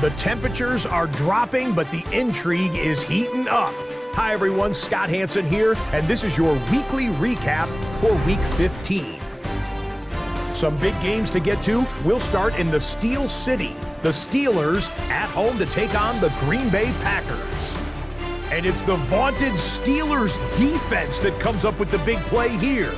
The temperatures are dropping, but the intrigue is heating up. Hi, everyone. Scott Hansen here, and this is your weekly recap for Week 15. Some big games to get to. We'll start in the Steel City. The Steelers at home to take on the Green Bay Packers. And it's the vaunted Steelers defense that comes up with the big play here.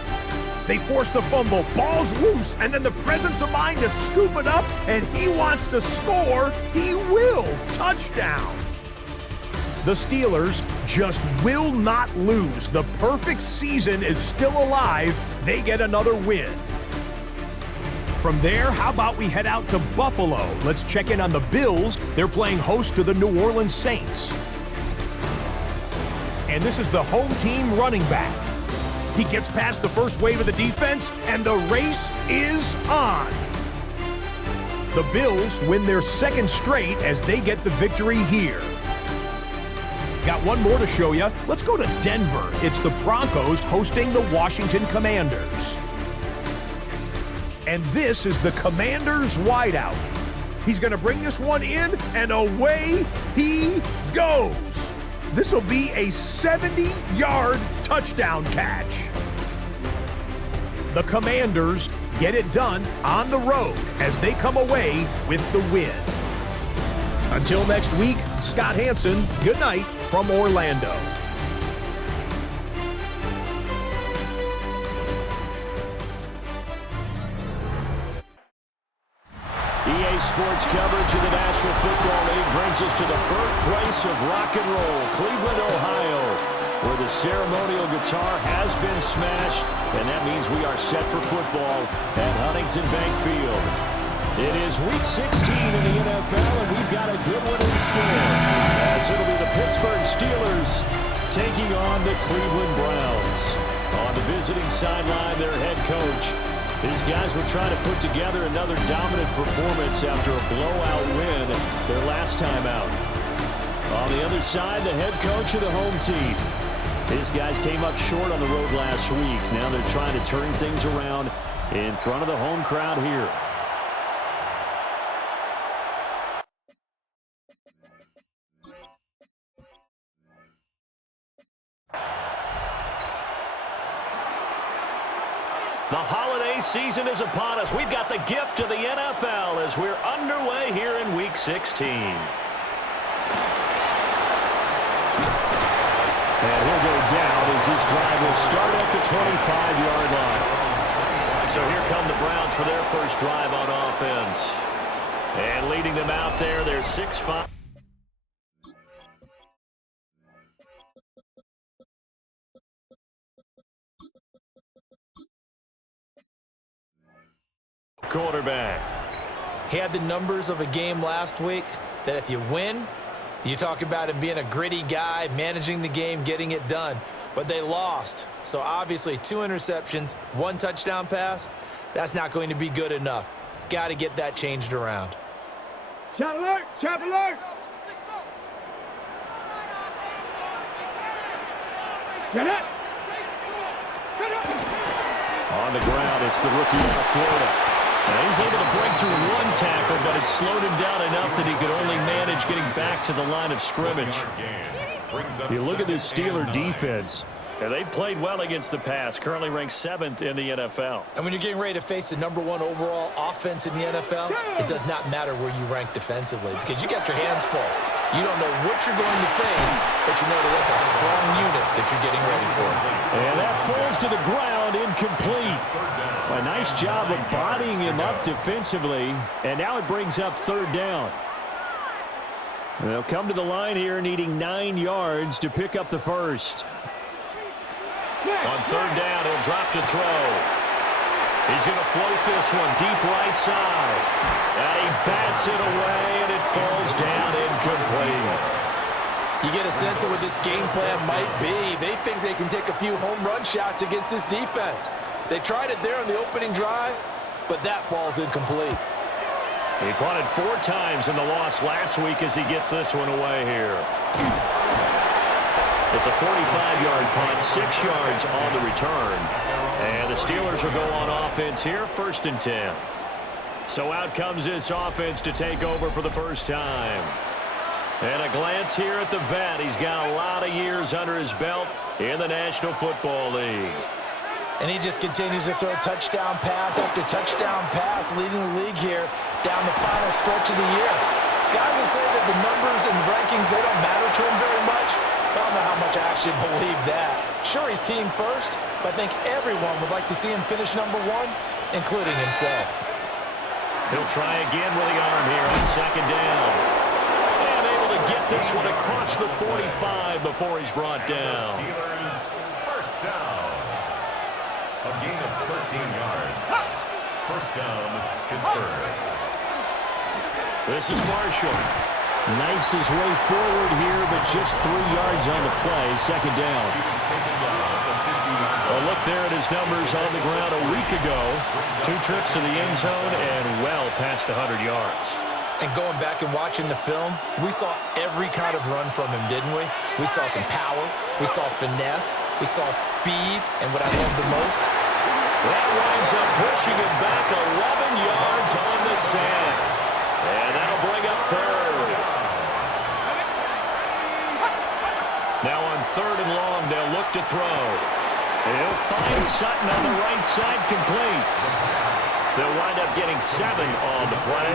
They force the fumble, ball's loose, and then the presence of mind to scoop it up, and he wants to score. He will. Touchdown. The Steelers just will not lose. The perfect season is still alive. They get another win. From there, how about we head out to Buffalo? Let's check in on the Bills. They're playing host to the New Orleans Saints. And this is the home team running back. He gets past the first wave of the defense, and the race is on. The Bills win their second straight as they get the victory here. Got one more to show you. Let's go to Denver. It's the Broncos hosting the Washington Commanders. And this is the Commanders wideout. He's going to bring this one in, and away he goes. This will be a 70-yard touchdown catch. The Commanders get it done on the road as they come away with the win. Until next week, Scott Hansen, good night from Orlando. EA Sports coverage of the National Football League brings us to the birthplace of rock and roll, Cleveland, Ohio, where the ceremonial guitar has been smashed, and that means we are set for football at Huntington Bank Field. It is Week 16 in the NFL, and we've got a good one in store, as it'll be the Pittsburgh Steelers taking on the Cleveland Browns. On the visiting sideline, their head coach. These guys were trying to put together another dominant performance after a blowout win their last time out. On the other side, the head coach of the home team. These guys came up short on the road last week. Now they're trying to turn things around in front of the home crowd here. The holiday season is upon us. We've got the gift of the NFL as we're underway here in Week 16. And he'll go down as this drive will start at the 25-yard line. So here come the Browns for their first drive on offense. And leading them out there, they're 6'5". Quarterback. He had the numbers of a game last week that if you win, you talk about him being a gritty guy, managing the game, getting it done. But they lost. So obviously 2 interceptions, 1 touchdown pass, that's not going to be good enough. Got to get that changed around. Shot alert! Shot alert! Get up! Get up! On the ground, it's the rookie out of Florida. And he's able to break through 1 tackle, but it slowed him down enough that he could only manage getting back to the line of scrimmage. You look at this Steeler defense, and they've played well against the pass, currently ranked 7th in the NFL. And when you're getting ready to face the #1 overall offense in the NFL, it does not matter where you rank defensively because you got your hands full. You don't know what you're going to face, but you know that that's a strong unit that you're getting ready for. And that falls to the ground, incomplete. A nice job of bodying him up defensively, and now it brings up 3rd down. They'll come to the line here needing 9 yards to pick up the first. On 3rd down, he'll drop to throw. He's going to float this one deep right side. And he bats it away, and it falls down incomplete. You get a sense of what this game plan might be. They think they can take a few home run shots against this defense. They tried it there on the opening drive, but that ball's incomplete. He punted 4 times in the loss last week as he gets this one away here. It's a 45-yard punt, 6 yards on the return. And the Steelers will go on offense here, 1st and 10. So out comes this offense to take over for the first time. And a glance here at the vet. He's got a lot of years under his belt in the National Football League. And he just continues to throw touchdown pass after touchdown pass, leading the league here down the final stretch of the year. Guys will say that the numbers and rankings, they don't matter to him very much. But I don't know how much I actually believe that. Sure, he's team first, but I think everyone would like to see him finish number one, including himself. He'll try again with the arm here on second down. And able to get this one across the 45 before he's brought down. Steelers first down. A gain of 13 yards. First down, Pittsburgh. This is Marshall. Knifes his way forward here, but just 3 yards on the play. Second down. He was taken down at the 50. A look there at his numbers on the ground a week ago. 2 trips to the end zone and well past 100 yards. And going back and watching the film, we saw every kind of run from him, didn't we? We saw some power, we saw finesse, we saw speed, and what I love the most, that winds up pushing him back 11 yards on the sack. And that'll bring up third. Now on third and long, they'll look to throw. He'll find Sutton on the right side, complete. They'll wind up getting 7 on the play,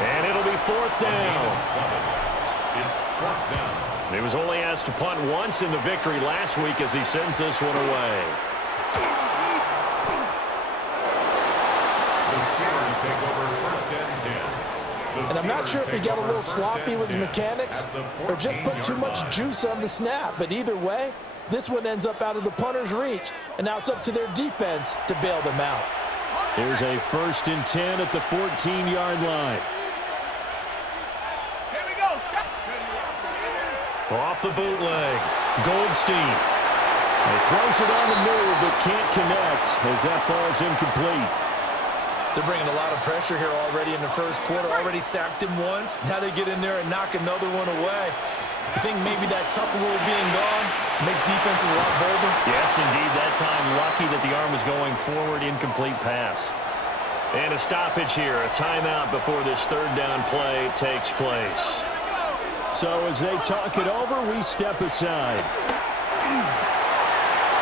and it'll be fourth down. It's fourth down. He was only asked to punt once in the victory last week as he sends this one away. The Steelers take over first and 10. and I'm not sure if he got a little sloppy with his mechanics or just put too much juice on the snap, but either way, this one ends up out of the punter's reach, and now it's up to their defense to bail them out. Here's a first and 10 at the 14-yard line. Here we go. Off the bootleg, Goldstein. He throws it on the move, but can't connect as that falls incomplete. They're bringing a lot of pressure here already in the first quarter. Already sacked him once. Now they get in there and knock another one away. I think maybe that tuck rule being gone makes defenses a lot bolder. Yes, indeed. That time, lucky that the arm was going forward, incomplete pass. And a stoppage here, a timeout before this third down play takes place. So as they talk it over, we step aside.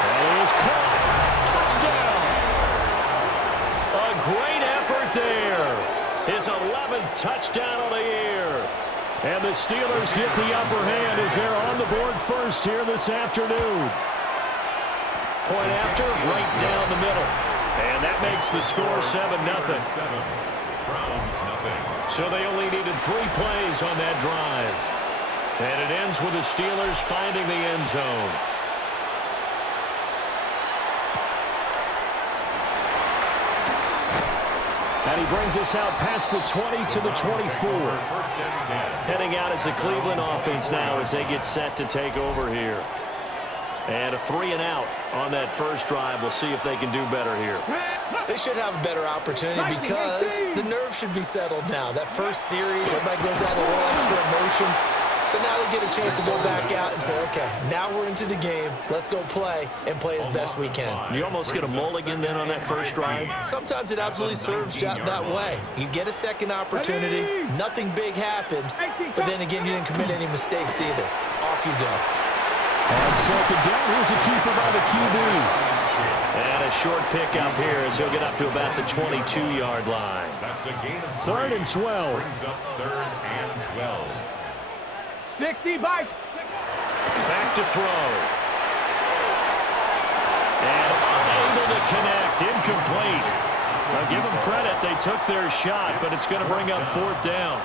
That is caught. Touchdown. A great effort there. His 11th touchdown of the year. And the Steelers get the upper hand as they're on the board first here this afternoon. Point after, right down the middle. And that makes the score 7-0. Browns nothing. So they only needed 3 plays on that drive. And it ends with the Steelers finding the end zone. And he brings us out past the 20 to the 24. First and 10. Heading out as the Cleveland offense now as they get set to take over here. And a 3 and out on that first drive. We'll see if they can do better here. They should have a better opportunity because the nerves should be settled now. That first series, everybody goes out a little extra emotion. So now they get a chance to go back out and say, okay, now we're into the game. Let's go play and play as best we can. You almost get a mulligan then on that first drive. Sometimes it absolutely serves that way. You get a second opportunity. Nothing big happened. But then again, you didn't commit any mistakes either. Off you go. On second down, here's a keeper by the QB. And a short pickup here as he'll get up to about the 22-yard line. That's a gain of 3rd and 12. Brings up 3rd and 12. 60 by. Back to throw. And unable to connect. Incomplete. I'll give them credit. They took their shot, but it's going to bring up 4th down.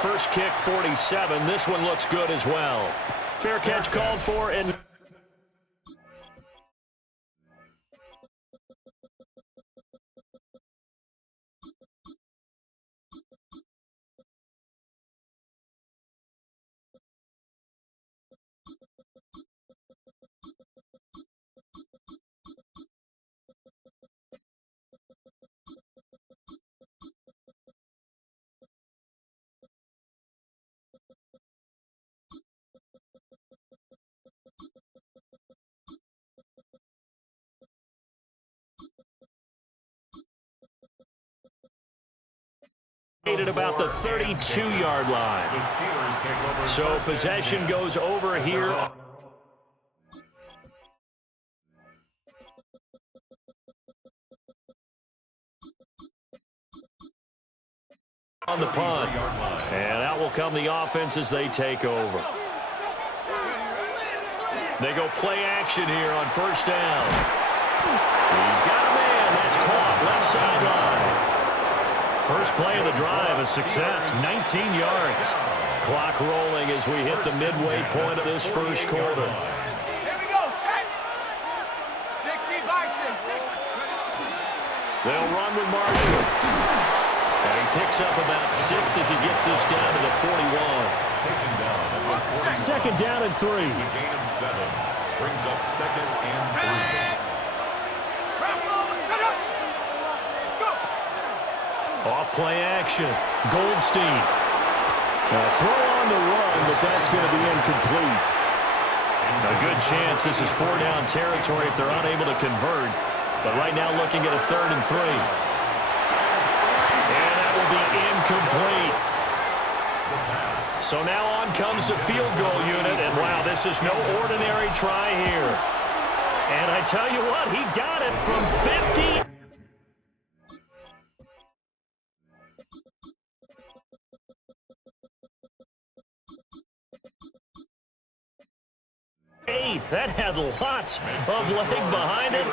First kick, 47. This one looks good as well. Fair catch called for, and At about the 32-yard line. The Steelers take over. So possession goes over here. On the punt. And out will come the offense as they take over. They go play action here on first down. He's got a man. That's caught left sideline. First play of the drive, a success, 19 yards. Clock rolling as we hit the midway point of this first quarter. Here we go, set. 60 Bison, 60. They'll run with Marshall. And he picks up about 6 as he gets this down to the 41. Taken down at the 41. Second down and 3. It's a gain of 7. Brings up second and 3. Off play action. Goldstein. A throw on the run, but that's going to be incomplete. A good chance this is 4-down territory if they're unable to convert. But right now looking at a 3rd and 3. And that will be incomplete. So now on comes the field goal unit. And wow, this is no ordinary try here. And I tell you what, he got it from 50. That had lots of leg behind it.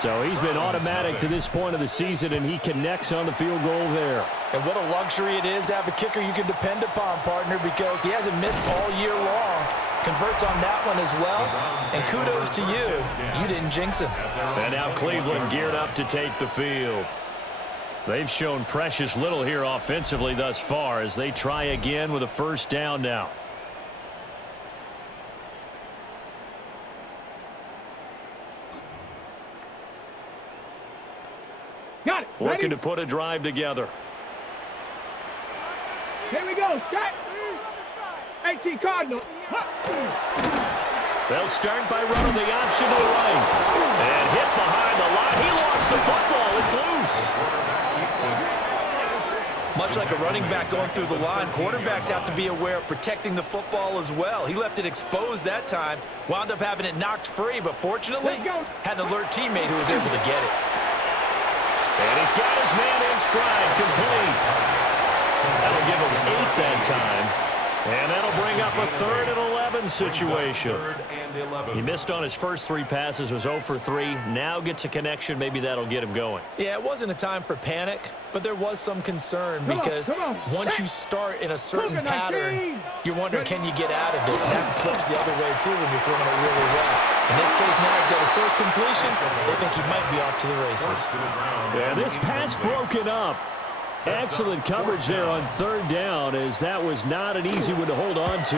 So he's been automatic to this point of the season, and he connects on the field goal there. And what a luxury it is to have a kicker you can depend upon, partner, because he hasn't missed all year long. Converts on that one as well. And kudos to you. You didn't jinx him. And now Cleveland geared up to take the field. They've shown precious little here offensively thus far as they try again with a first down now. Got it. Looking to put a drive together. Here we go, set. 18 Cardinal. They'll start by running the option to the right. And hit behind the line. He lost the football. It's loose. Much like a running back going through the line, quarterbacks have to be aware of protecting the football as well. He left it exposed that time, wound up having it knocked free, but fortunately had an alert teammate who was able to get it. And he's got his man in stride, complete. That'll give him 8 that time. And that'll bring up a 3rd and 11 situation. He missed on his first 3 passes, was 0 for 3. Now gets a connection. Maybe that'll get him going. Yeah, it wasn't a time for panic, but there was some concern because once you start in a certain pattern, you're wondering, can you get out of it? And that flips the other way, too, when you're throwing it really well. In this case, now he's got his first completion. They think he might be off to the races. Yeah, this pass broken up. Excellent coverage there on 3rd down, as that was not an easy one to hold on to.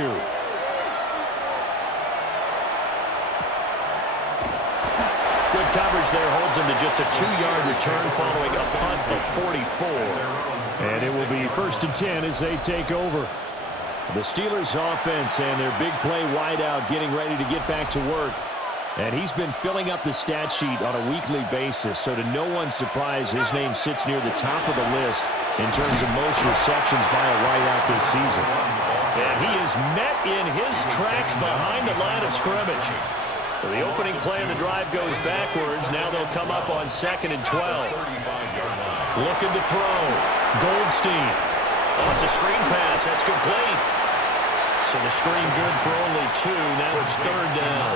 Good coverage there, holds him to just a 2-yard return following a punt of 44. And it will be 1st and 10 as they take over. The Steelers offense and their big play wideout getting ready to get back to work. And he's been filling up the stat sheet on a weekly basis, so to no one's surprise, his name sits near the top of the list in terms of most receptions by a wideout this season. And he is met in his tracks behind the line of scrimmage. So the opening play of the drive goes backwards. Now they'll come up on 2nd and 12. Looking to throw. Goldstein. Oh, it's a screen pass. That's complete. So the screen good for only 2. Now it's 3rd down.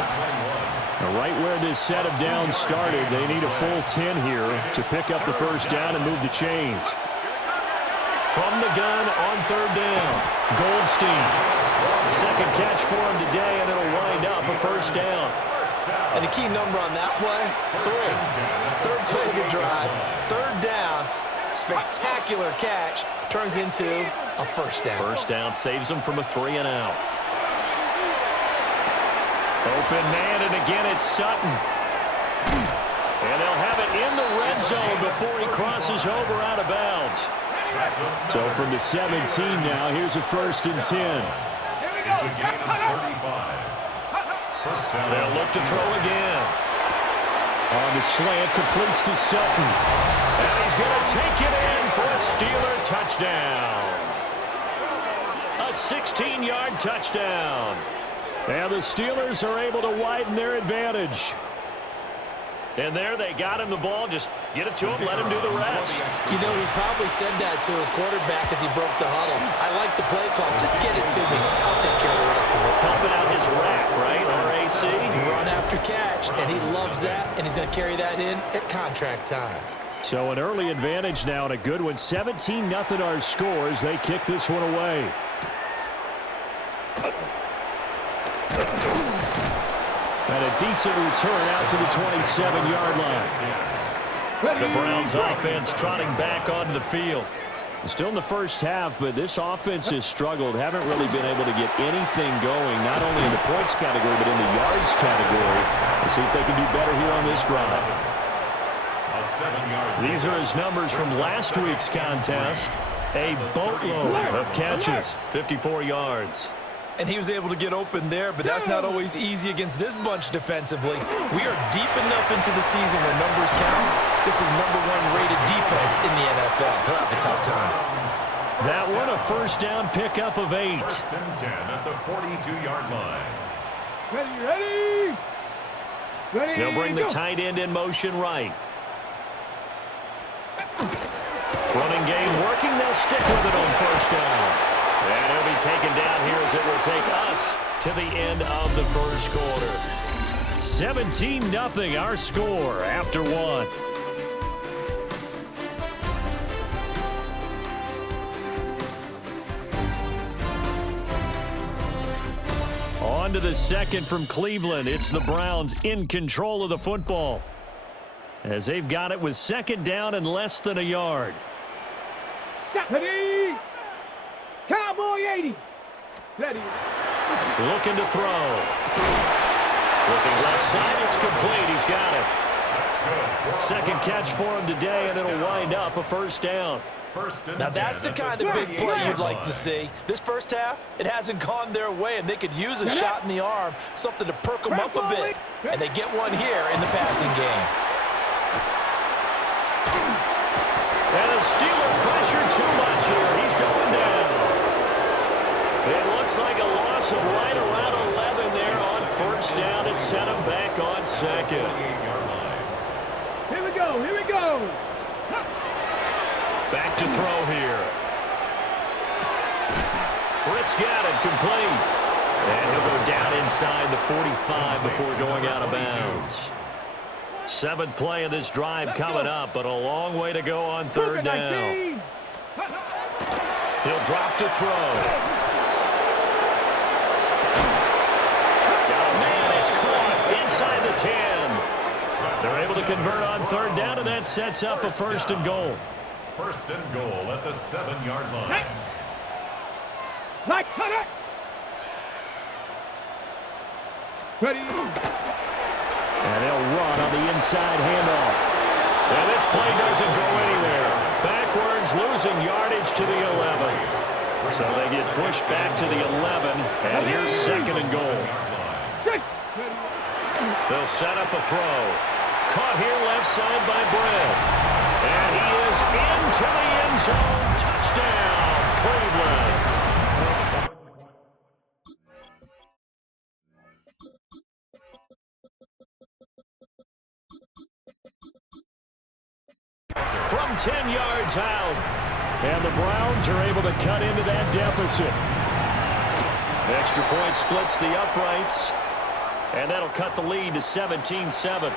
Right where this set of downs started, they need a full 10 here to pick up the first down and move the chains. From the gun on 3rd down, Goldstein. Second catch for him today, and it'll wind up a first down. And a key number on that play, 3. 3rd play of the drive, 3rd down, spectacular catch, turns into a first down. First down saves them from a 3 and out. Open man, and again it's Sutton. And they'll have it in the red zone before he crosses over out of bounds. So from the 17 now, here's a 1st and 10. It's a gain of 35. First down. They'll look to throw again. On the slant, completes to Sutton. And he's going to take it in for a Steeler touchdown. A 16-yard touchdown. And the Steelers are able to widen their advantage. And there they got him the ball. Just get it to him, let him do the rest. You know, he probably said that to his quarterback as he broke the huddle. I like the play call. Just get it to me. I'll take care of the rest of it. Pumping out his rack, right? RAC. Run after catch, and he loves that, and he's going to carry that in at contract time. So an early advantage now and a good one. 17-0 our scores. They kick this one away. And a decent return out to the 27-yard line. The Browns offense trotting back onto the field. Still in the first half, but this offense has struggled. Haven't really been able to get anything going, not only in the points category, but in the yards category. Let's see if they can do better here on this drive. These are his numbers from last week's contest. A boatload of catches, 54 yards. And he was able to get open there, but that's not always easy against this bunch defensively. We are deep enough into the season where numbers count. This is #1 rated defense in the NFL. He'll have a tough time. That one a first down pickup of 8. First and 10 at the 42-yard line. Ready, They'll bring the go. tight end in motion right. Running game working. They'll stick with it on first down. And he'll be taken down here as it will take us to the end of the first quarter. 17-0 our score after one. On to the second from Cleveland. It's the Browns in control of the football, as they've got it with second down and less than a yard. Ready. Cowboy 80. Ready. Looking to throw. Looking left side. It's complete. He's got it. Second catch for him today, and it'll wind up a first down. Now that's the kind of big play you'd like to see. This first half, it hasn't gone their way, and they could use a shot in the arm, something to perk them up a bit. And they get one here in the passing game. And the Steeler pressure too much here. He's going down. It looks like a loss of right around 11 there on first down to set him back on second. Here we go. Here we go. Back to throw here. Britt's got it complete. And he'll go down inside the 45 before going out of bounds. Seventh play of this drive coming up, but a long way to go on third down. He'll drop to throw. Got a man, it's caught inside the 10. They're able to convert on third down, and that sets up a first and goal. First and goal at the 7-yard line. Like cutter. Ready. And they'll run on the inside handoff. And this play doesn't go anywhere. Backwards, losing yardage to the 11. So they get pushed back to the 11, and here's second and goal. They'll set up a throw. Caught here left side by Britt. And he is into the end zone. Touchdown, Cleveland. From 10 yards out. And the Browns are able to cut into that deficit. Extra point splits the uprights. And that'll cut the lead to 17-7.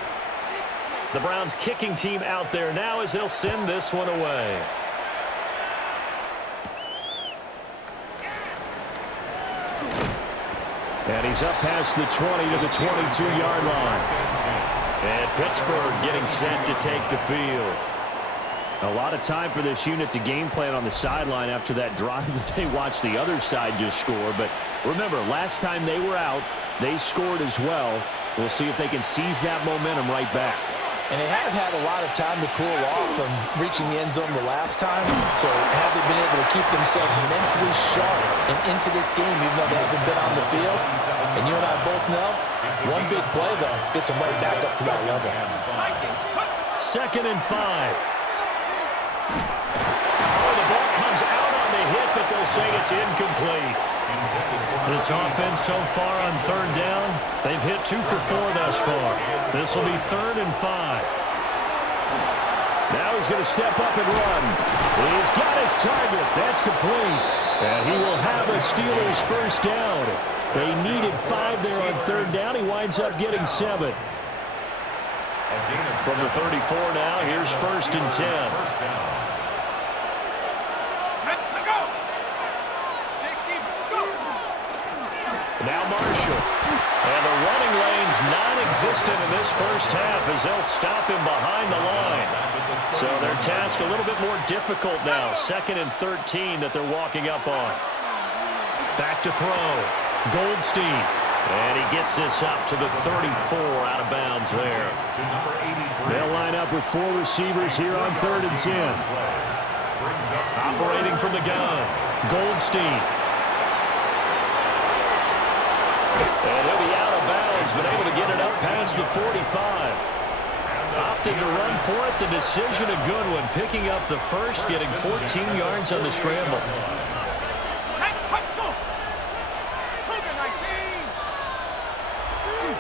The Browns kicking team out there now as they'll send this one away. And he's up past the 20 to the 22-yard line. And Pittsburgh getting set to take the field. A lot of time for this unit to game plan on the sideline after that drive that they watched the other side just score. But remember, last time they were out, they scored as well. We'll see if they can seize that momentum right back. And they haven't had a lot of time to cool off from reaching the end zone the last time. So have they been able to keep themselves mentally sharp and into this game, even though they haven't been on the field? And you and I both know, one big play, though, gets them right back up to that level. Second and 5. Oh, the ball say it's incomplete. This offense so far on third down, they've hit 2 for 4 thus far. This will be 3rd and 5. Now he's going to step up and run. He's got his target. That's complete. And he will have a Steelers first down. They needed 5 there on third down. He winds up getting 7. From the 34 now, here's 1st and 10. Now Marshall. And the running lane's non-existent in this first half as they'll stop him behind the line. So their task a little bit more difficult now. 2nd and 13 that they're walking up on. Back to throw. Goldstein. And he gets this up to the 34 out of bounds there. They'll line up with 4 receivers here on 3rd and 10. Operating from the gun. Goldstein. And he'll be out of bounds, but able to get it up past the 45. Opting to run for it. The decision a good one. Picking up the first, getting 14 yards on the scramble.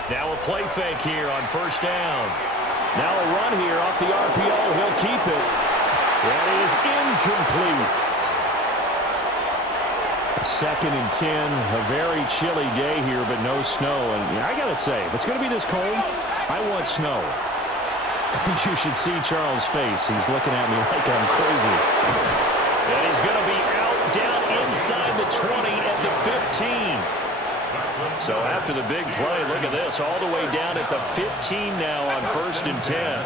Now a play fake here on 1st down. Now a run here off the RPO. He'll keep it. That is incomplete. 2nd and 10. A very chilly day here, but no snow. And I got to say, if it's going to be this cold, I want snow. You should see Charles' face. He's looking at me like I'm crazy. And he's going to be out down inside the 20 at the 15. So after the big play, look at this, all the way down at the 15 now on 1st and 10.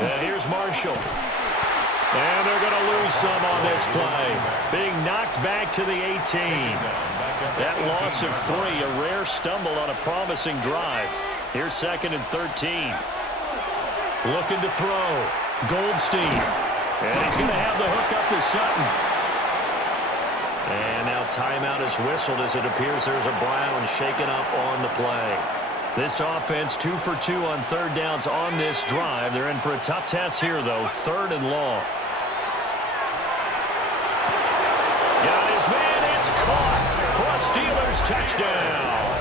And here's Marshall. And they're going to lose some on this play. Being knocked back to the 18. That loss of 3, a rare stumble on a promising drive. Here's 2nd and 13. Looking to throw. Goldstein. And he's going to have the hook up to Sutton. And now timeout is whistled as it appears there's a Brown shaken up on the play. This offense 2 for 2 on third downs on this drive. They're in for a tough task here, though. 3rd and long. Got his man. It's caught for a Steelers touchdown.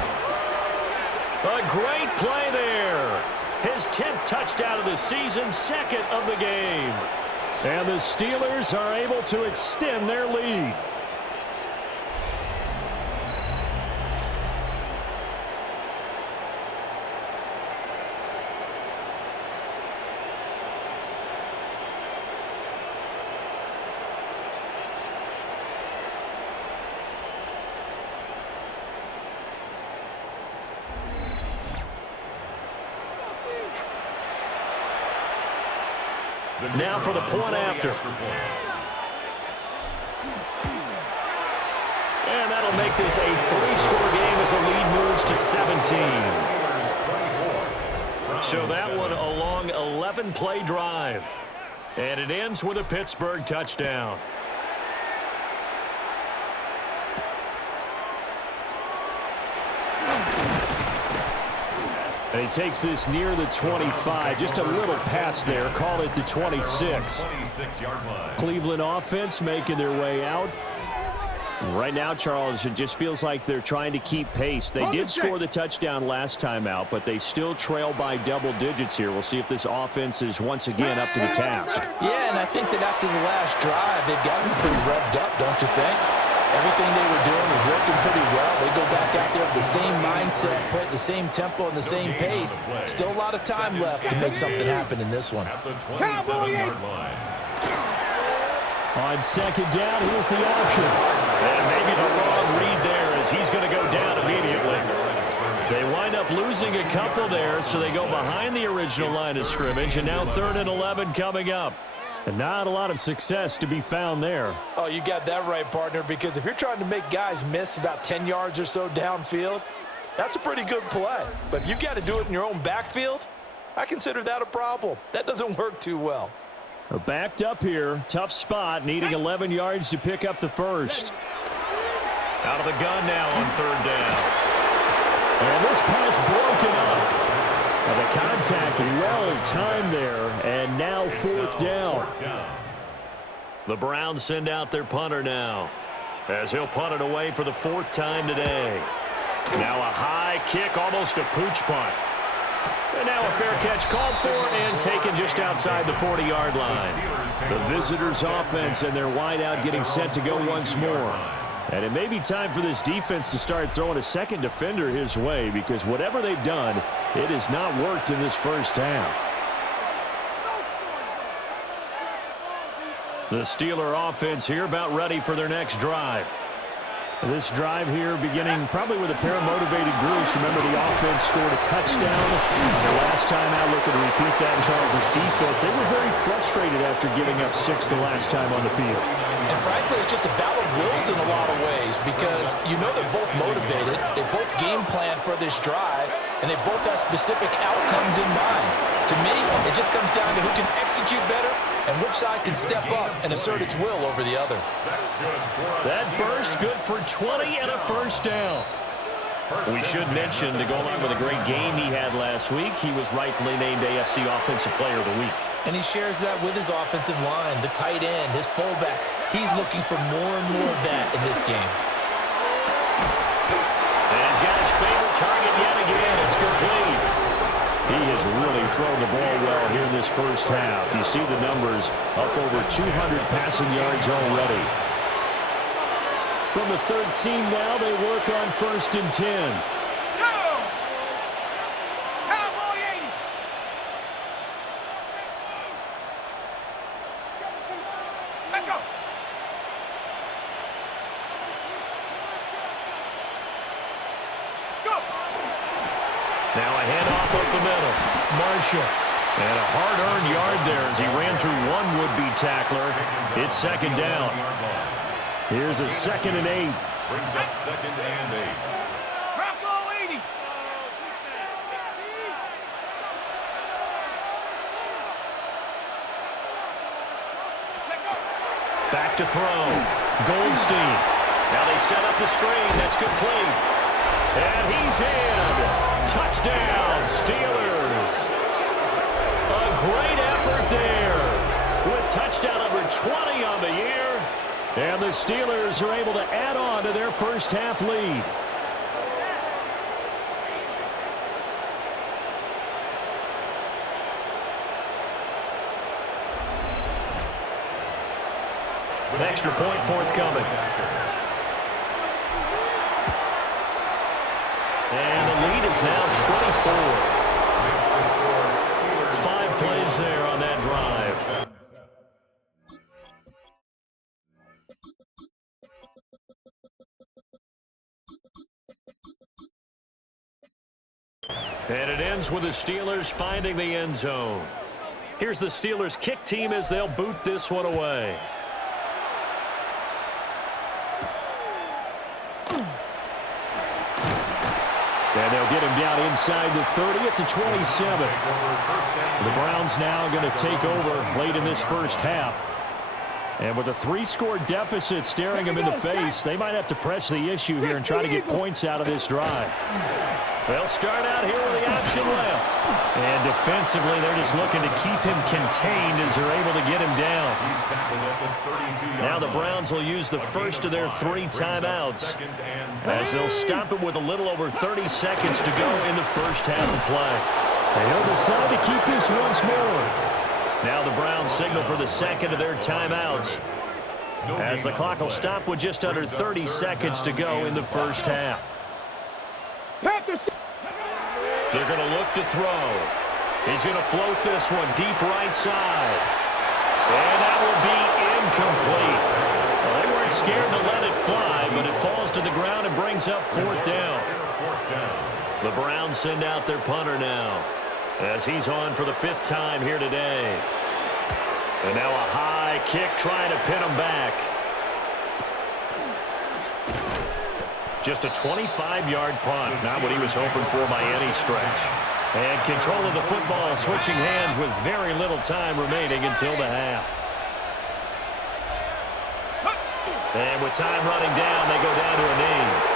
A great play there. His 10th touchdown of the season, 2nd of the game. And the Steelers are able to extend their lead. Now for the point after. And that'll make this a 3-score game as the lead moves to 17. So that one a long 11-play drive. And it ends with a Pittsburgh touchdown. And he takes this near the 25. Just a little pass there. Call it the 26. Cleveland offense making their way out. Right now, Charles, it just feels like they're trying to keep pace. They did score the touchdown last time out, but they still trail by double digits here. We'll see if this offense is once again up to the task. Yeah, and I think that after the last drive, they've gotten pretty revved up, don't you think? Everything they were doing was working pretty well. They go back out there with the same mindset, put the same tempo and the same pace. Still a lot of time left to make something happen in this one. At the 27-yard line. On 2nd down, here's the option. And maybe the wrong read there as he's going to go down immediately. They wind up losing a couple there, so they go behind the original line of scrimmage, and now 3rd and 11 coming up. And not a lot of success to be found there. Oh, you got that right, partner, because if you're trying to make guys miss about 10 yards or so downfield, that's a pretty good play. But if you've got to do it in your own backfield, I consider that a problem. That doesn't work too well. Backed up here, tough spot, needing 11 yards to pick up the first. Out of the gun now on 3rd down. And this pass broken up. And the contact well timed there, and now 4th down. The Browns send out their punter now, as he'll punt it away for the 4th time today. Now a high kick, almost a pooch punt. And now a fair catch called for and taken just outside the 40-yard line. The visitors' offense and their wideout getting set to go once more. And it may be time for this defense to start throwing a second defender his way, because whatever they've done, it has not worked in this first half. The Steeler offense here about ready for their next drive. This drive here beginning probably with a pair of motivated groups. Remember, the offense scored a touchdown the last time out. Looking to repeat that in Charles' defense. They were very frustrated after giving up 6 the last time on the field. And frankly, it's just a battle of wills in a lot of ways, because you know they're both motivated. They both game plan for this drive, and they both have specific outcomes in mind. To me, it just comes down to who can execute better and which side can step up and assert its will over the other. That burst good for 20 and a first down. We should mention, to go along with a great game he had last week, he was rightfully named AFC Offensive Player of the Week. And he shares that with his offensive line, the tight end, his fullback. He's looking for more and more of that in this game. And he's got his favorite target yet again. It's complete. He has really thrown the ball well here in this first half. You see the numbers, up over 200 passing yards already. From the 13 now, they work on 1st and 10. Now a handoff up the middle. Marshall. And a hard-earned yard there as he ran through one would-be tackler. It's 2nd down. Here's a 2nd and 8. Brings up 2nd and 8. Back to throw. Goldstein. Now they set up the screen. That's complete. And he's in. Touchdown, Steelers. A great effort there with touchdown number 20 on the year. And the Steelers are able to add on to their first half lead. An extra point forthcoming. And the lead is now 24. 5 plays there on that drive. And it ends with the Steelers finding the end zone. Here's the Steelers kick team as they'll boot this one away. And they'll get him down inside the 30 at the 27. The Browns now going to take over late in this first half. And with a 3-score deficit staring them in the face, they might have to press the issue here and try to get points out of this drive. They'll start out here with the option left. And defensively, they're just looking to keep him contained as they're able to get him down. Now the Browns will use the first of their 3 timeouts, as they'll stop it with a little over 30 seconds to go in the first half of play. And he'll decide to keep this once more. Now the Browns signal for the second of their timeouts, as the clock will stop with just under 30 seconds to go in the first half. They're going to look to throw. He's going to float this one deep right side. And that will be incomplete. Well, they weren't scared to let it fly, but it falls to the ground and brings up 4th down. The Browns send out their punter now, as he's on for the 5th time here today. And now a high kick trying to pin him back. Just a 25-yard punt, not what he was hoping for by any stretch. And control of the football, switching hands with very little time remaining until the half. And with time running down, they go down to a knee.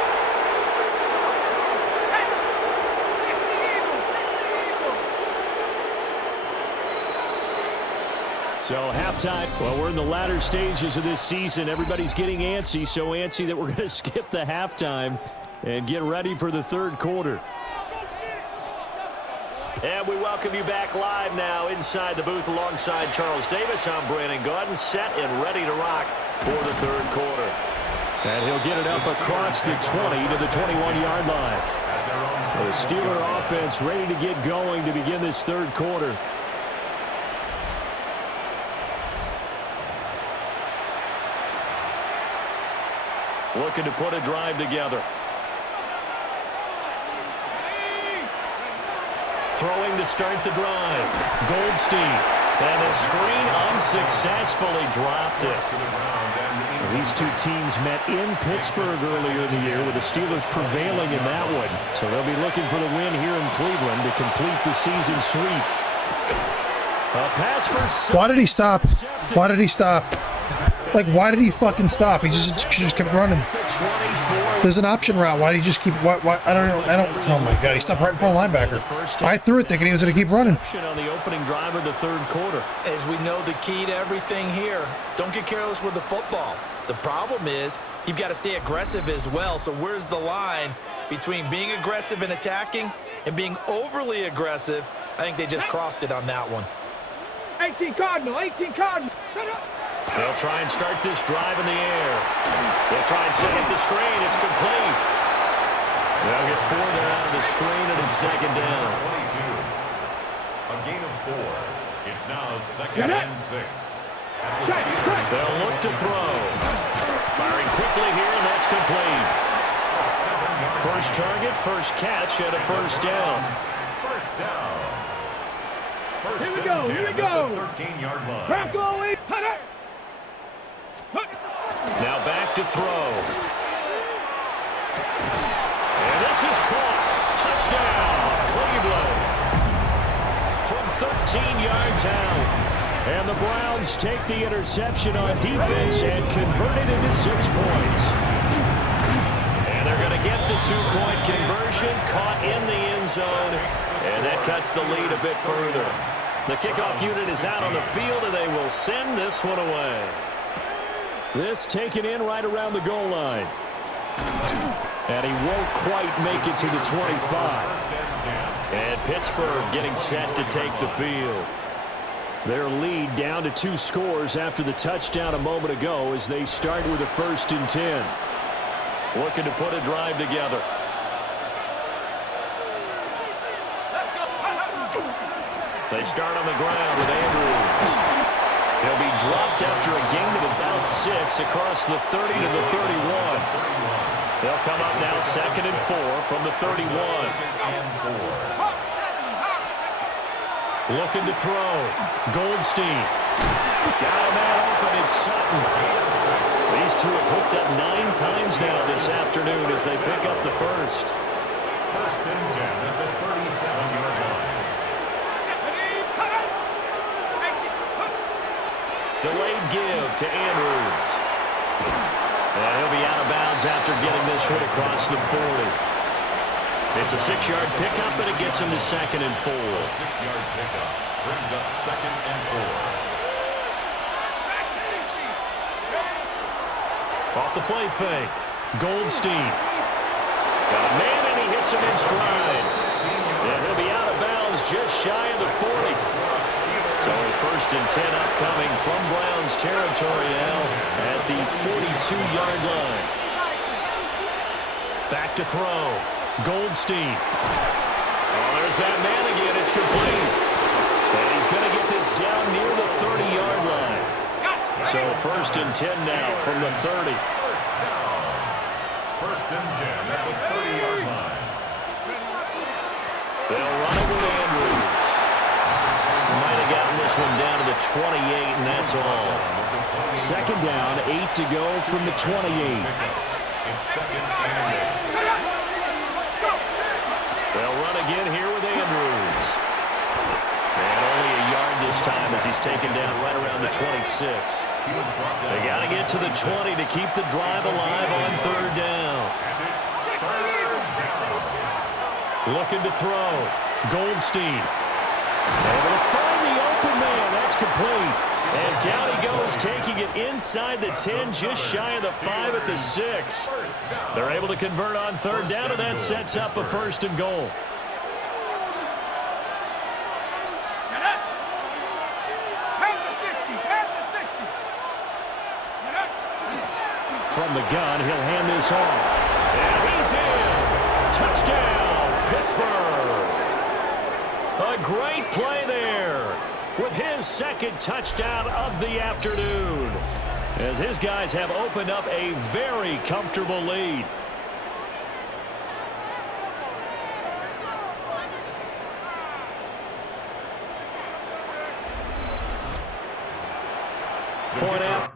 So halftime, well, we're in the latter stages of this season. Everybody's getting antsy, so antsy that we're going to skip the halftime and get ready for the third quarter. And we welcome you back live now inside the booth alongside Charles Davis. I'm Brandon Gaudin, set and ready to rock for the third quarter. And he'll get it up across the 20 to the 21-yard line. The Steeler offense ready to get going to begin this third quarter. Looking to put a drive together. Throwing to start the drive. Goldstein. And the screen unsuccessfully dropped it. These two teams met in Pittsburgh earlier in the year with the Steelers prevailing in that one. So they'll be looking for the win here in Cleveland to complete the season sweep. A pass for... Why did he stop? Why did he stop? Like, why did he fucking stop? He just kept running. There's an option route. Why did he just keep... Why? I don't know. Oh, my God. He stopped right in front of the linebacker. I threw it thinking he was going to keep running. On the opening drive of the third quarter. As we know, the key to everything here, don't get careless with the football. The problem is you've got to stay aggressive as well. So where's the line between being aggressive and attacking and being overly aggressive? I think they just crossed it on that one. 18 Cardinal, 18 Cardinal. They'll try and start this drive in the air. They'll try and set up the screen. It's complete. They'll get 4 there out of the screen, and it's second down. 22. A gain of 4. It's now second and 6. They'll look to throw. Firing quickly here, and that's complete. First target, first catch, and a first down. First down. First Here we go, here we go. 13-yard line. Crack away. Now back to throw. And this is caught. Touchdown, Cleveland. From 13 yards out. And the Browns take the interception on defense and convert it into 6 points. And they're going to get the 2-point conversion, caught in the end zone, and that cuts the lead a bit further. The kickoff unit is out on the field, and they will send this one away. This taken in right around the goal line. And he won't quite make it to the 25. And Pittsburgh getting set to take the field. Their lead down to 2 scores after the touchdown a moment ago as they start with a 1st and 10. Looking to put a drive together. They start on the ground with Andrews. He'll be dropped after a gain of about 6 across the 30 to the 31. They'll come up now 2nd and 4 from the 31. Looking to throw. Goldstein. Got a man open. It's Sutton. These two have hooked up 9 times now this afternoon as they pick up the first. First and 10 at the 37-yard line. Delayed give to Andrews. And he'll be out of bounds after getting this one across the 40. It's a 6-yard pickup, but it gets him to 2nd and 4. A 6-yard pickup brings up 2nd and 4. Off the play fake. Goldstein. Got a man, and he hits him in stride. And he'll be out of bounds just shy of the 40. So a 1st and 10 upcoming from Browns territory now at the 42-yard line. Back to throw. Goldstein. Oh, there's that man again. It's complete. And he's going to get this down near the 30-yard line. So 1st and 10 now from the 30. First and 10 at the 30-yard line. They'll run it with Andrews. Might have gotten this one down to the 28, and that's all. 2nd down, 8 to go from the 28. It's 2nd and 8. They'll run again here with Andrews. And only a yard this time as he's taken down right around the 26. They got to get to the 20 to keep the drive alive on 3rd down. Looking to throw. Goldstein. Able to find the open man. That's complete. Down he goes, taking it inside the 10, just shy of the 5 at the 6. They're able to convert on third down, and that sets up a 1st and goal. From the gun, he'll hand this off. And he's in. Touchdown, Pittsburgh. A great play there with his 2nd touchdown of the afternoon, as his guys have opened up a very comfortable lead. Point out.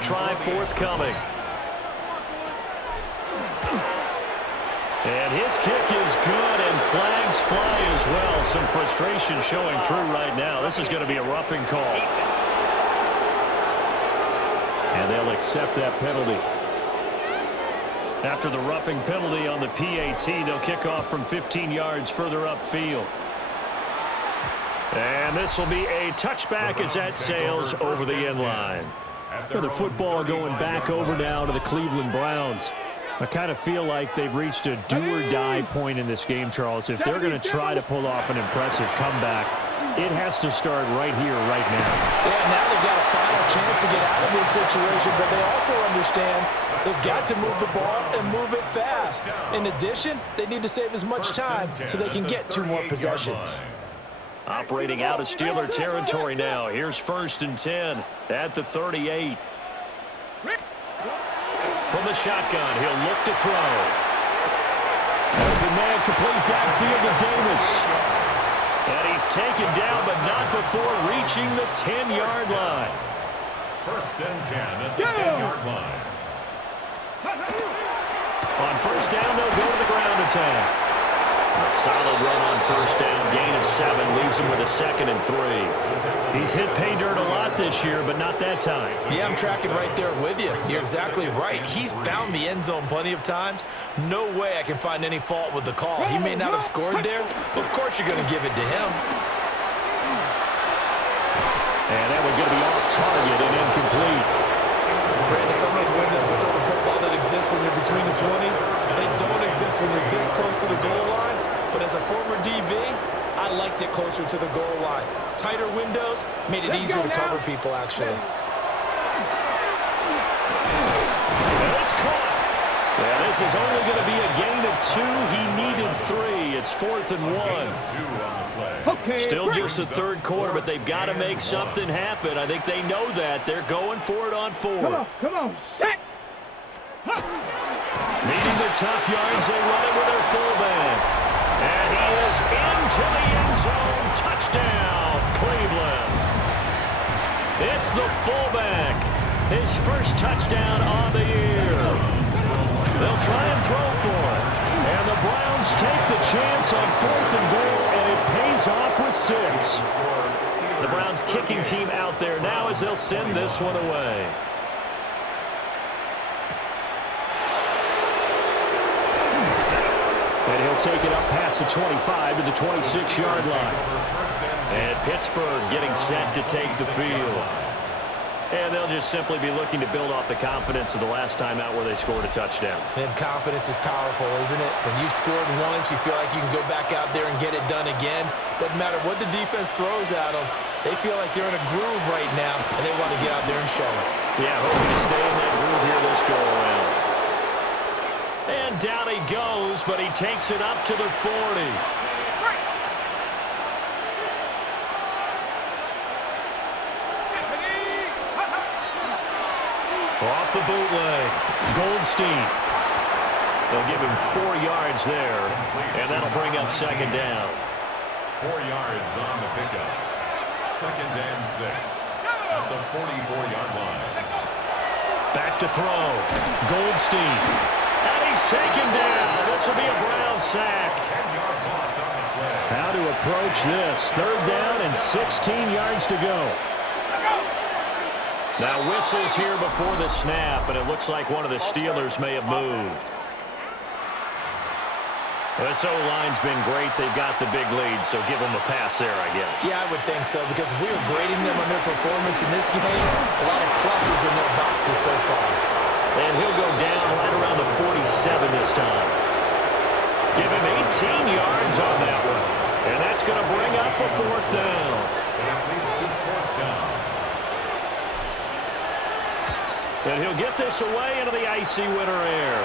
Try forthcoming. And his kick is good, and flags fly as well. Some frustration showing through right now. This is going to be a roughing call. And they'll accept that penalty. After the roughing penalty on the PAT, they'll kick off from 15 yards further upfield. And this will be a touchback as that sails over the end line. And the football going back over now to the Cleveland Browns. I kind of feel like they've reached a do-or-die point in this game, Charles. If they're going to try to pull off an impressive comeback, it has to start right here, right now. Yeah, now they've got a final chance to get out of this situation, but they also understand they've got to move the ball and move it fast. In addition, they need to save as much time so they can get 2 more possessions. Operating out of Steeler territory now. Here's 1st and 10 at the 38. From the shotgun, he'll look to throw. Open man complete downfield to Davis. And he's taken down, but not before reaching the 10-yard line. 1st and 10 at the 10-yard line. On 1st down, they'll go to the ground attack. A solid run on 1st down, gain of 7, leaves him with a 2nd and 3. He's hit pay dirt a lot this year, but not that time. Yeah, I'm tracking right there with you. You're exactly right. He's found the end zone plenty of times. No way I can find any fault with the call. He may not have scored there, but of course you're going to give it to him. And that one's going to be off target and incomplete. Brandon, some of those windows to throw the football that exists when you're between the 20s, they don't exist when you're this close to the goal line. But as a former DB, I liked it closer to the goal line. Tighter windows made it easier to cover people, actually. And it's caught. Yeah, this is only going to be a gain of 2. He needed 3. It's 4th and 1. Okay, still just the 3rd quarter, but they've got to make something happen. I think they know that. They're going for it on 4th. Come on, set. Needing the tough yards, they run it with their fullback. And he is into the end zone. Touchdown, Cleveland. It's the fullback. His 1st touchdown on the year. They'll try and throw for it. And the Browns take the chance on 4th and goal, and it pays off with 6. The Browns kicking team out there now as they'll send this one away. And he'll take it up past the 25 to the 26-yard line. And Pittsburgh getting set to take the field. And they'll just simply be looking to build off the confidence of the last time out where they scored a touchdown. And confidence is powerful, isn't it? When you've scored once, you feel like you can go back out there and get it done again. Doesn't matter what the defense throws at them. They feel like they're in a groove right now, and they want to get out there and show it. Yeah, hoping to stay in that groove here this go-around. And down he goes, but he takes it up to the 40. Off the bootleg, Goldstein. They'll give him 4 yards there, and that'll bring up 2nd down. 4 yards on the pickup. 2nd and 6 at the 44-yard line. Back to throw, Goldstein. And he's taken down. This will be a Brown sack. 10-yard loss on the play. How to approach this. 3rd down and 16 yards to go. Now whistles here before the snap, and it looks like one of the Steelers may have moved. This O-line's been great. They've got the big lead, so give them a pass there, I guess. Yeah, I would think so, because we are grading them on their performance in this game. A lot of pluses in their boxes so far. And he'll go down right around the 47 this time. Give him 18 yards on that one. And that's going to bring up a 4th down. That leads to 4th down. And he'll get this away into the icy winter air.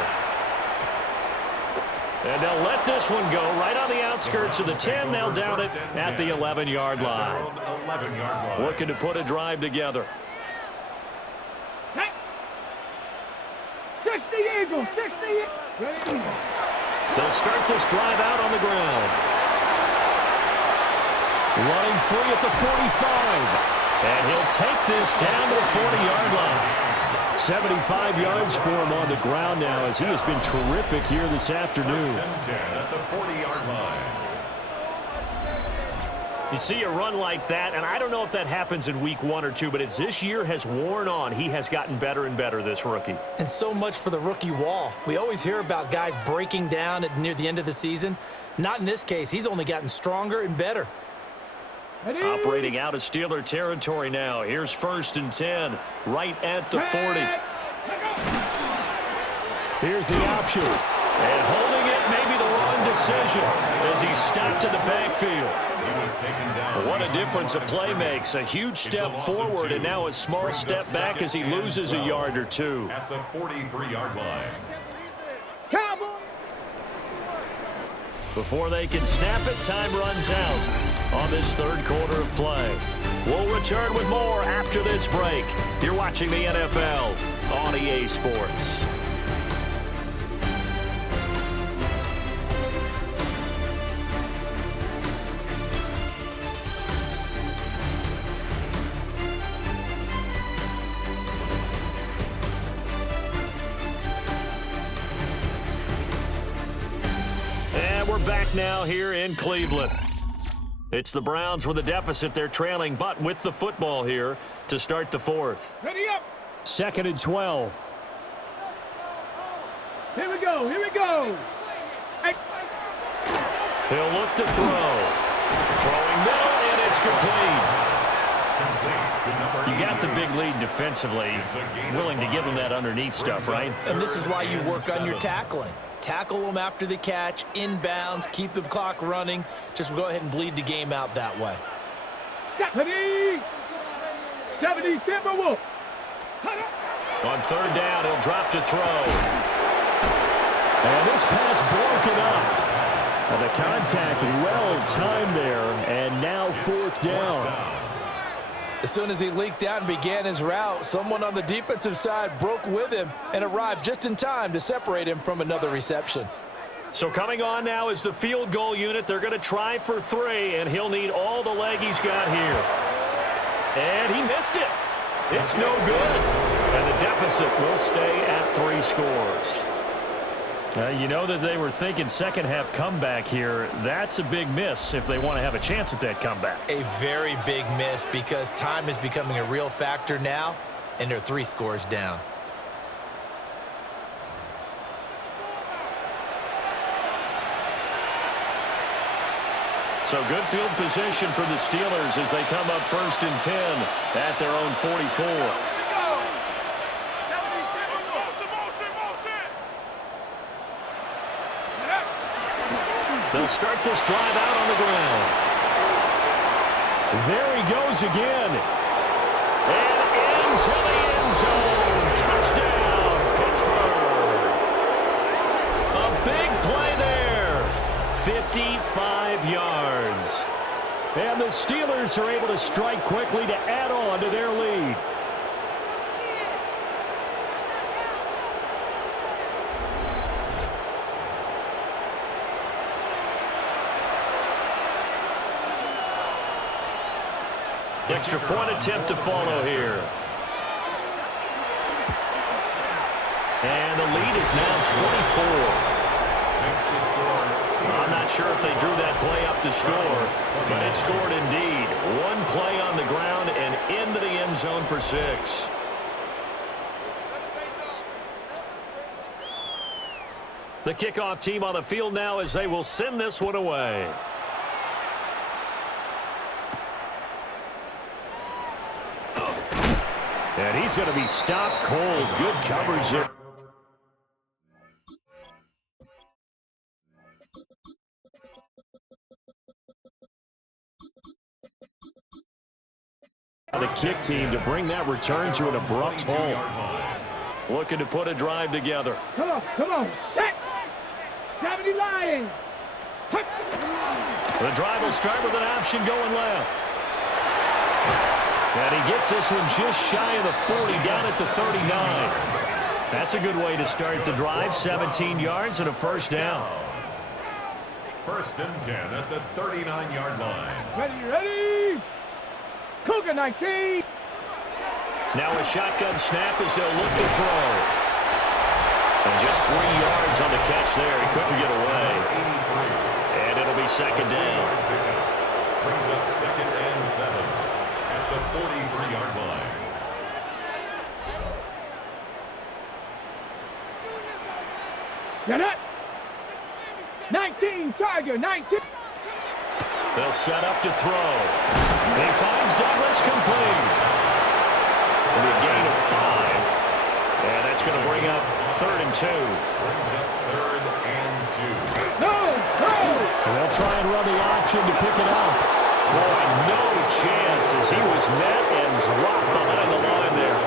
And they'll let this one go right on the outskirts of the 10. They'll down it at the 11-yard line. Looking to put a drive together. 60 Eagles, 60 Eagles. They'll start this drive out on the ground. Running free at the 45. And he'll take this down to the 40-yard line. 75 yards for him on the ground now, as he has been terrific here this afternoon. 10 at the 40-yard line. You see a run like that, and I don't know if that happens in week 1 or 2, but as this year has worn on, he has gotten better and better, this rookie. And so much for the rookie wall. We always hear about guys breaking down near the end of the season. Not in this case. He's only gotten stronger and better. Operating out of Steeler territory now. Here's 1st and 10, right at the 40. Here's the option. And holding it may be the wrong decision as he's stopped in the backfield. What a difference a play makes. A huge step forward and now a small step back as he loses a yard or two. At the 43-yard line. Before they can snap it, time runs out on this 3rd quarter of play. We'll return with more after this break. You're watching the NFL on EA Sports. We're back now here in Cleveland. It's the Browns with a deficit. They're trailing, but with the football here to start the 4th. Ready up. 2nd and 12. Here we go, here we go. Hey. He'll look to throw. Throwing middle, and it's complete. You got the big lead defensively. Willing to give them that underneath stuff, right? And this is why you work on your tackling. Tackle them after the catch, inbounds, keep the clock running. Just go ahead and bleed the game out that way. 70 Timberwolves. On 3rd down, he'll drop to throw. And this pass broken up. And the contact well timed there, and now 4th down. As soon as he leaked out and began his route, someone on the defensive side broke with him and arrived just in time to separate him from another reception. So coming on now is the field goal unit. They're going to try for 3, and he'll need all the leg he's got here. And he missed it. It's no good. And the deficit will stay at 3 scores. You know that they were thinking second-half comeback here. That's a big miss if they want to have a chance at that comeback. A very big miss because time is becoming a real factor now, and they're 3 scores down. So good field position for the Steelers as they come up 1st and 10 at their own 44. They'll start this drive out on the ground. There he goes again. And into the end zone. Touchdown, Pittsburgh. A big play there. 55 yards. And the Steelers are able to strike quickly to add on to their lead. Extra point attempt to follow here. And the lead is now 24. I'm not sure if they drew that play up to score, but it scored indeed. One play on the ground and into the end zone for 6. The kickoff team on the field now as they will send this one away. And he's going to be stopped cold. Good coverage there. The kick team to bring that return to an abrupt halt. Looking to put a drive together. Come on, set. 70 Lions. The drive will start with an option going left. And he gets this one just shy of the 40, down at the 39. That's a good way to start the drive. 17 yards and a first down. 1st and 10 at the 39-yard line. Ready. Cougar 19. Now a shotgun snap as they'll look to throw. And just 3 yards on the catch there. He couldn't get away. And it'll be second down. Brings up 2nd and 7 at the 43-yard line. Get it. 19, Tiger, 19. They'll set up to throw. He finds Douglas complete. And a gain of 5. And that's going to bring up 3rd and 2. Brings up 3rd and 2. No. And they'll try and run the option to pick it up. Boy, no chance as he was met and dropped behind the line there.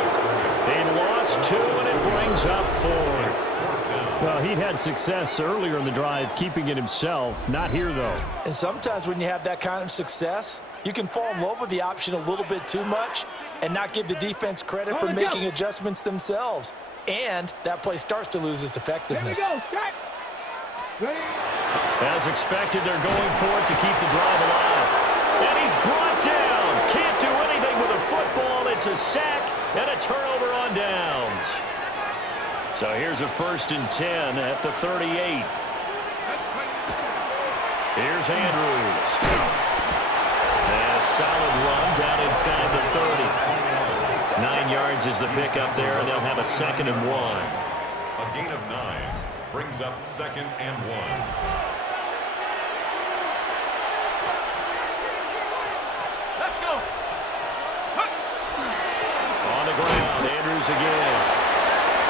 They lost 2, and it brings up 4th. Well, he'd had success earlier in the drive, keeping it himself. Not here, though. And sometimes when you have that kind of success, you can fall in love with the option a little bit too much and not give the defense credit for making adjustments themselves. And that play starts to lose its effectiveness. Here we go, set. Ready. As expected, they're going for it to keep the drive alive. And he's brought down. Can't do anything with a football. It's a sack and a turnover on downs. So here's a 1st and 10 at the 38. Here's Andrews. And a solid run down inside the 30. 9 yards is the pickup there, and they'll have a 2nd and 1. A gain of 9 brings up 2nd and 1. Let's go. On the ground, Andrews again.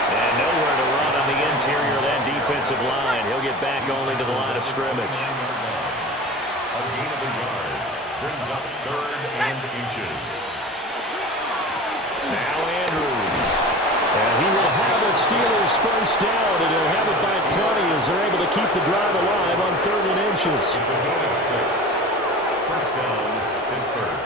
And nowhere to run on the interior of that defensive line. He'll get back only to the line of scrimmage. A gain of a yard brings up 3rd and inches. Now Andrews. And he will have the Steelers first down, and he'll have it by plenty as they're able to keep the drive alive on 3rd and inches. It's a gain of 6. First down, Pittsburgh.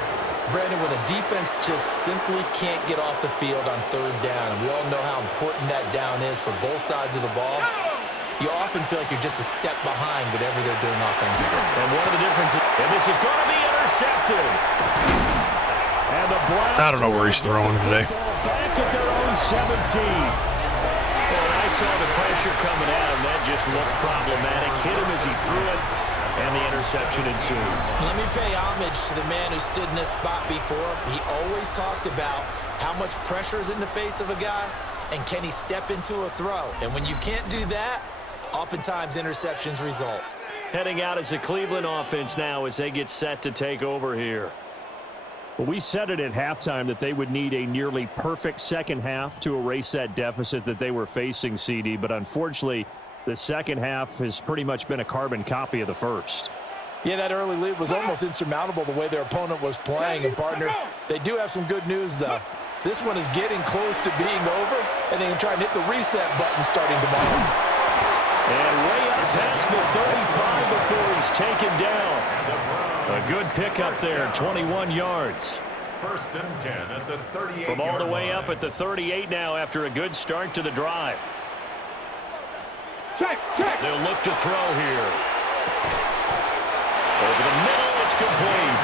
Brandon, when a defense just simply can't get off the field on 3rd down, and we all know how important that down is for both sides of the ball, you often feel like you're just a step behind whatever they're doing offensively. And one of the differences, and this is going to be intercepted. And the Browns, I don't know where he's throwing today. Back at their own 17. Well, I saw the pressure coming at him. That just looked problematic. Hit him as he threw it, and the interception ensued. Let me pay homage to the man who stood in this spot before. He always talked about how much pressure is in the face of a guy, and can he step into a throw. And when you can't do that, oftentimes interceptions result. Heading out as the Cleveland offense now as they get set to take over here. Well, we said it at halftime that they would need a nearly perfect second half to erase that deficit that they were facing, CD, but unfortunately, the second half has pretty much been a carbon copy of the first. Yeah, that early lead was almost insurmountable the way their opponent was playing. And, partner, they do have some good news, though. This one is getting close to being over, and they can try and hit the reset button starting tomorrow. And way up past the 35 before he's taken down. A good pickup there, 21 yards. 1st and 10 at the 38. From all the way up at the 38 now after a good start to the drive. Check. They'll look to throw here. Over the middle, it's complete.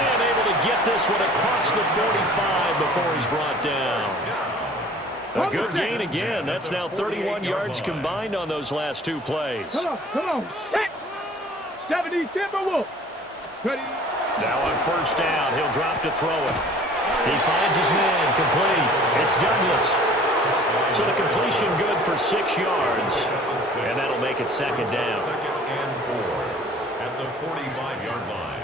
And able to get this one across the 45 before he's brought down. A good gain again. That's now 31 yards combined on those last 2 plays. Come on. Set. 70 Timberwolves. Ready. Now on 1st down, he'll drop to throw it. He finds his man, complete. It's Douglas. So the completion good for 6 yards. And that'll make it second down. Second and 4 at the 45-yard line.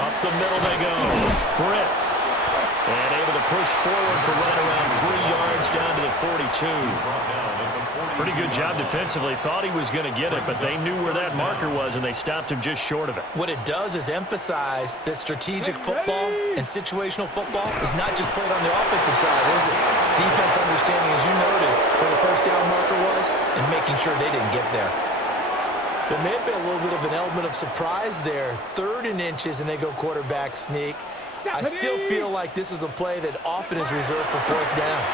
Up the middle they go. Britt. And able to push forward for right around 3 yards down to the 42. Pretty good job defensively. Thought he was going to get it, but they knew where that marker was, and they stopped him just short of it. What it does is emphasize that strategic football and situational football is not just played on the offensive side, is it? Defense understanding, as you noted, where the first down marker was and making sure they didn't get there. There may have been a little bit of an element of surprise there. 3rd and inches, and they go quarterback sneak. I still feel like this is a play that often is reserved for 4th down.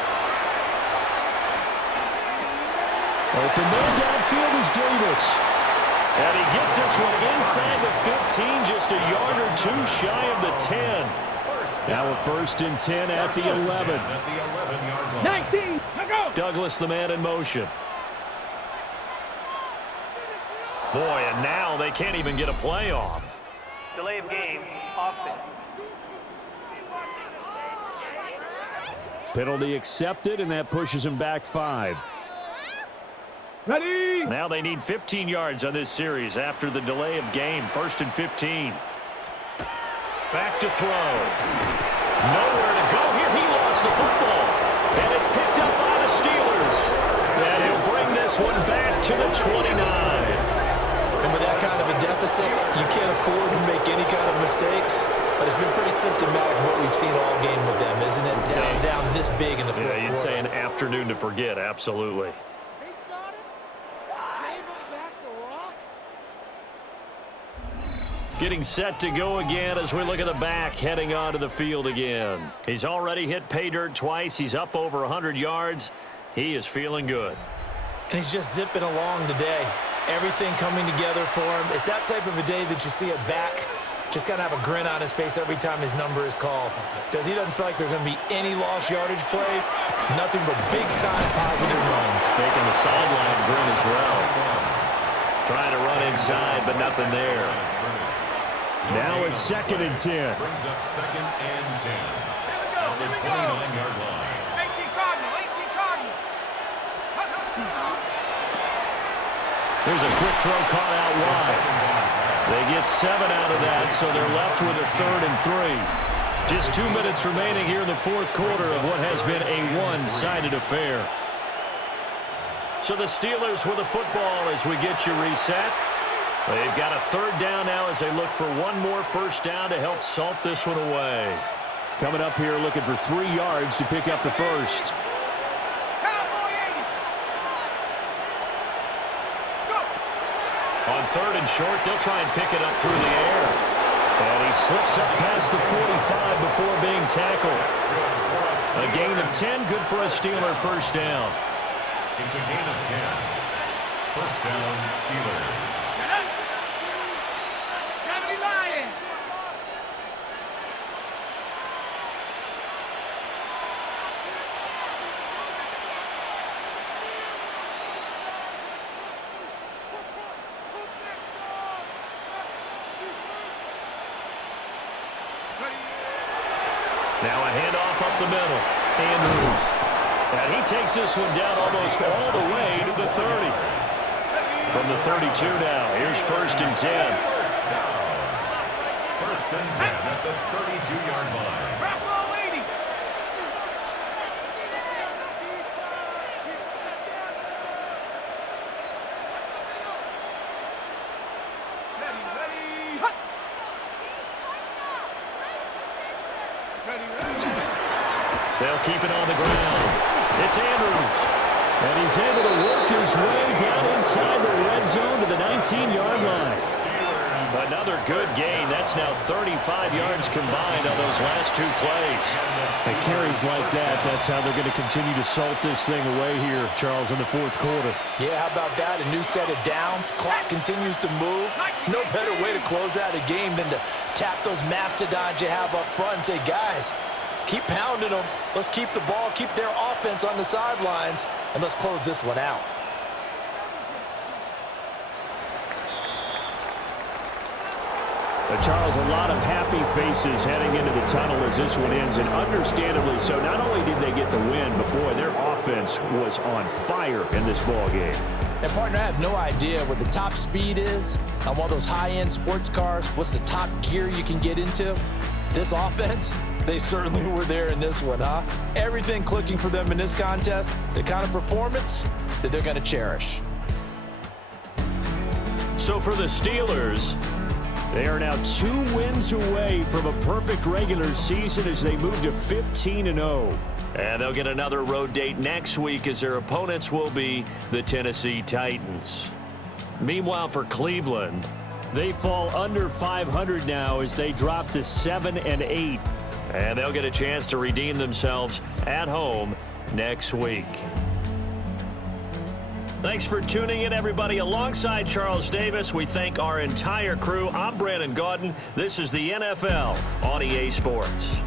Open man downfield is Davis. And he gets this one inside the 15, just a yard or 2 shy of the 10. Now a 1st and 10 at the 11. 19, go! Douglas, the man in motion. Boy, and now they can't even get a play off. Delay of game, offense. Penalty accepted, and that pushes him back 5. Ready? Now they need 15 yards on this series after the delay of game. 1st and 15. Back to throw. Nowhere to go here. He lost the football. And it's picked up by the Steelers. And he'll bring this one back to the 29. And with that kind of a deficit, you can't afford to make any kind of mistakes. But it's been pretty symptomatic of what we've seen all game with them, isn't it? Down this big in the fourth quarter. You'd say an afternoon to forget, absolutely. Getting set to go again as we look at the back heading onto the field again. He's already hit pay dirt twice. He's up over 100 yards. He is feeling good. And he's just zipping along today. Everything coming together for him. It's that type of a day that you see a back just kind of have a grin on his face every time his number is called. Because he doesn't feel like there are going to be any lost yardage plays. Nothing but big-time positive runs. Making the sideline grin as well. Trying to run inside, but nothing there. Now it's 2nd and 10. Brings up 2nd and 10 at the 29-yard line. 18 Cardinal, 18 Cardinal. There's a quick throw caught out wide. They get 7 out of that, so they're left with a 3rd and 3. Just 2 minutes remaining here in the fourth quarter of what has been a one-sided affair. So the Steelers with the football as we get you reset. They've got a 3rd down now as they look for one more 1st down to help salt this one away. Coming up here looking for 3 yards to pick up the 1st. On 3rd and short, they'll try and pick it up through the air. And he slips up past the 45 before being tackled. A gain of 10, good for a Steeler 1st down. It's a gain of 10. 1st down, Steelers. 70 Lions. Now a handoff up the middle. Andrews. And he takes this one down almost all the way to the 30. From the 32 now, here's 1st and 10. 1st and 10 at the 32-yard line. Wrap roll 80. Ready, hut. Ready. They'll keep it on the ground. It's Andrews. And he's able to work his way down inside the red zone to the 19-yard line. Another good gain. That's now 35 yards combined on those last 2 plays. And carries like that, that's how they're going to continue to salt this thing away here, Charles, in the fourth quarter. Yeah, how about that? A new set of downs. Clock continues to move. No better way to close out a game than to tap those mastodons you have up front and say, guys, keep pounding them. Let's keep the ball, keep their offense on the sidelines, and let's close this one out. Charles, a lot of happy faces heading into the tunnel as this one ends, and understandably so. Not only did they get the win, but boy, their offense was on fire in this ball game. And partner, I have no idea what the top speed is on one of those high-end sports cars. What's the top gear you can get into? This offense, they certainly were there in this one, huh? Everything clicking for them in this contest, the kind of performance that they're going to cherish. So for the Steelers, they are now 2 wins away from a perfect regular season as they move to 15-0. And they'll get another road date next week as their opponents will be the Tennessee Titans. Meanwhile, for Cleveland, they fall under 500 now as they drop to 7-8. And they'll get a chance to redeem themselves at home next week. Thanks for tuning in, everybody. Alongside Charles Davis, we thank our entire crew. I'm Brandon Gaudin. This is the NFL on EA Sports.